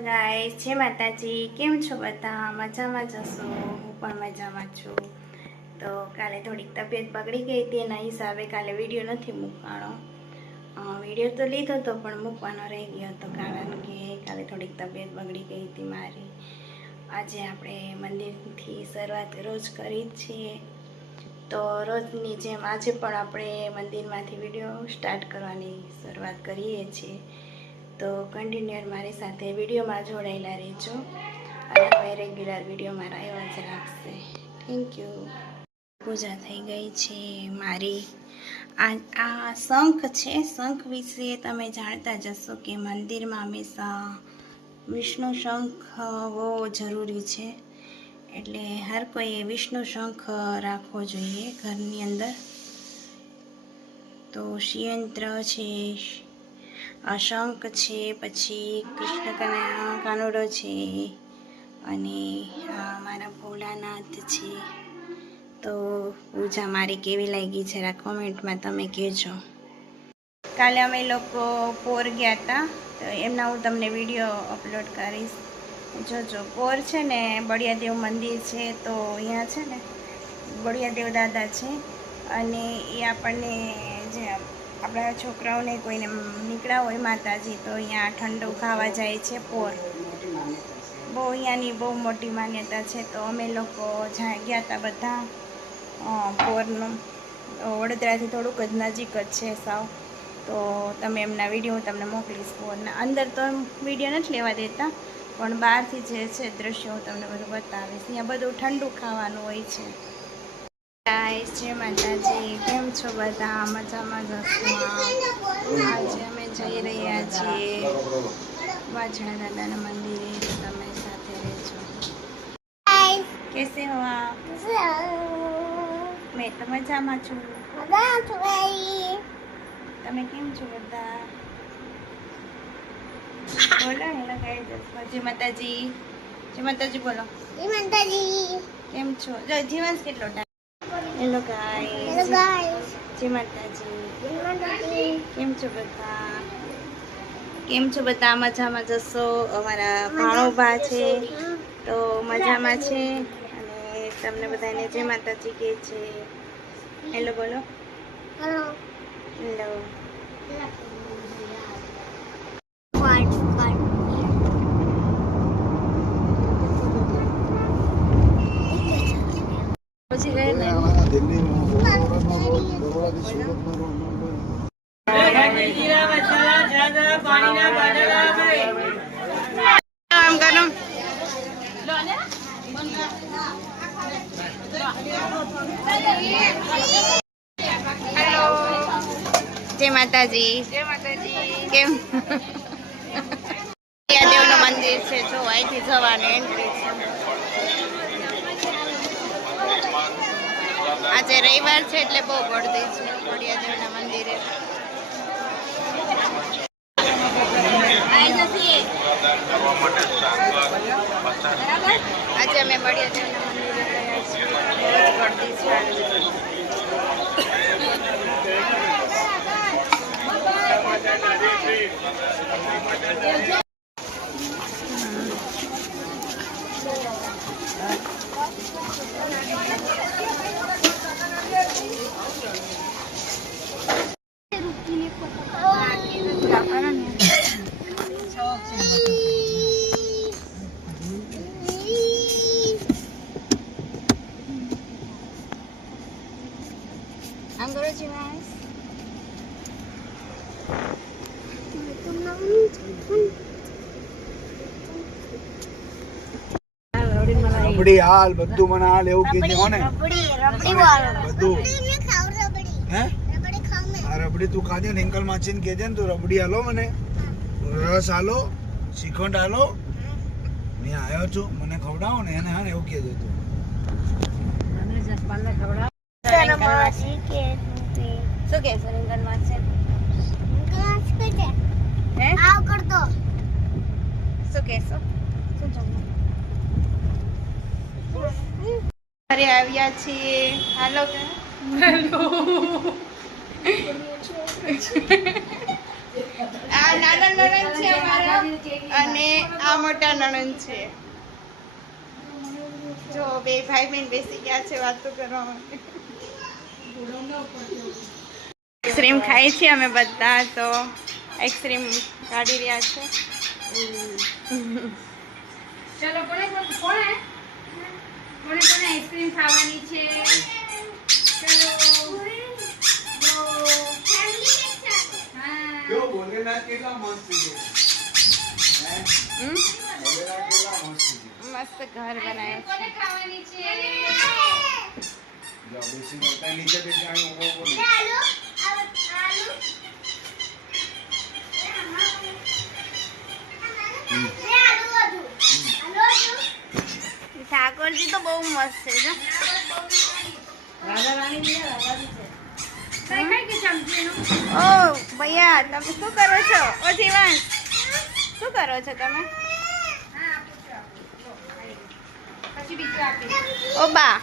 Guys, જય માતાજી. કેમ છો બધા? મજામાં જશો? હું પણ મજામાં છું. તો કાલે થોડીક તબિયત બગડી ગઈ હતી, એના હિસાબે કાલે વિડીયો નથી મૂકવાનો. વિડીયો તો લીધો હતો પણ મૂકવાનો રહી ગયો હતો, કારણ કે કાલે થોડીક તબિયત બગડી ગઈ હતી મારી. આજે આપણે મંદિરથી શરૂઆત રોજ કરી જ છીએ, તો રોજની જેમ આજે પણ આપણે મંદિરમાંથી વિડીયો સ્ટાર્ટ કરવાની શરૂઆત કરીએ છીએ. તો કન્ટિન્યુઅર મારી સાથે વિડીયોમાં જોડાયેલા રહેજો અને હવે રેગ્યુલર વિડીયો મારા એવા જ રાખશે. Thank you. પૂજા થઈ ગઈ છે મારી. આ શંખ છે. શંખ વિશે તમે જાણતા જશો કે મંદિરમાં હંમેશા વિષ્ણુ શંખ હોવો જરૂરી છે, એટલે હર કોઈએ વિષ્ણુ શંખ રાખવો જોઈએ ઘરની અંદર. તો શિયંત્ર છે, શંખ છે, પછી કૃષ્ણ કાનુડો છે અને મારા ભોળાનાથ છે. તો પૂજા મારી કેવી લાગી જરા કોમેન્ટમાં તમે કહેજો. કાલે અમે લોકો પોર ગયા હતા, તો એમના હું તમને વિડીયો અપલોડ કરીશ, જોજો. પોર છે ને બળિયાદેવ મંદિર છે, તો અહીંયા છે ને બળિયાદેવ દાદા છે, અને એ આપણને જે આપણા છોકરાઓને કોઈને નીકળ્યા હોય માતાજી, તો અહીંયા ઠંડુ ખાવા જાય છે. પોર બહુ અહીંયાની બહુ મોટી માન્યતા છે. તો અમે લોકો ગયા હતા બધા પોરનું. વડોદરાથી થોડુંક જ નજીક જ છે સાવ. તો તમે એમના વિડીયો હું તમને મોકલીશ. પોરના અંદર તો વિડીયો નથી લેવા દેતા, પણ બહારથી જે છે દ્રશ્યો હું તમને બધું બતાવીશ. અહીંયા બધું ઠંડુ ખાવાનું હોય છે. ગાઈસ, જય માતાજી. કેમ છો બધા? મજામાં જશો? આજે અમે જઈ રહ્યા છીએ વાછડા દાદાના મંદિરે, તો તમે સાથે રહેજો. કેસે હો આપ? મેં તો મજામાં છું. તમે કેમ છો બધા? બોલો. હેલો ગાઈસ, જય માતાજી. જય માતાજી બોલો. જય માતાજી. કેમ છો? જો જીવન કેટલો ટાઈમ. હેલો ગાઈસ, જય માતાજી. કેમ છો બધા? કેમ છો બધા? મજામાં જશો? અમારા ભાણોભા છે તો મજામાં છે, અને તમને બધાને જય માતાજી કહે છે. હેલો બોલો. હેલો. પછી ગઈ ને હેલો. જય માતાજી. જય માતાજી. કેમ? દેવનું મંદિર છે, જો અહીંથી જવાનું એન્ટ્રી છે. આજે રવિવાર છે એટલે બહુ ગળદી છે ખોડિયાદેવના મંદિરે. આજે અમે બળિયાદેવના મંદિરે ગયા છીએ. બહુ જ ગળદી છે. અંગ્રેજી વાંસ રબડી હાલ બધું મને હાલ એવું કીધું હો ને બધું. હે આ રબડી તું ખાજે ને અંકલ માચીને કહેજે ને તું રબડી હાલો, મને રસ હાલો, શ્રીખંડ હાલો, મેં આવ્યો છું મને ખવડાવો ને એને. હા ને એવું કહેજે તું. શું કે છે રીંગણમાં છે? શું કહેશો? શું જમવું? ઘરે આવ્યા છીએ. હાલો કે આ નાના નણંદ છે અમારા અને આ મોટા નણંદ છે. જો બે ભાઈ બહેન બેસી ગયા છે વાતો કરવા માટે. આઈસ્ક્રીમ ખાઈ છીએ અમે બધા, તો આઈસ્ક્રીમ કાઢી રહ્યા છે. ચલો કોને આઈસ્ક્રીમ ખાવાની છે? ચલો જો ભોલેનાથ કેટલા મસ્ત છે. ભોલેનાથ કેટલા મસ્ત છે. મસ્ત ઘર બનાવ્યું કોને ખાવાની છે? જો બેસી નતા નીચે બેસી આયો ઊભો બોલ. છે. ઠાકોરજી તો બહુ મસ્ત છે જો. ઓ ભૈયા તમે શું કરો છો? ઓ જીવાંશ શું કરો છો તમે? પછી બીજું આપી ઓ બા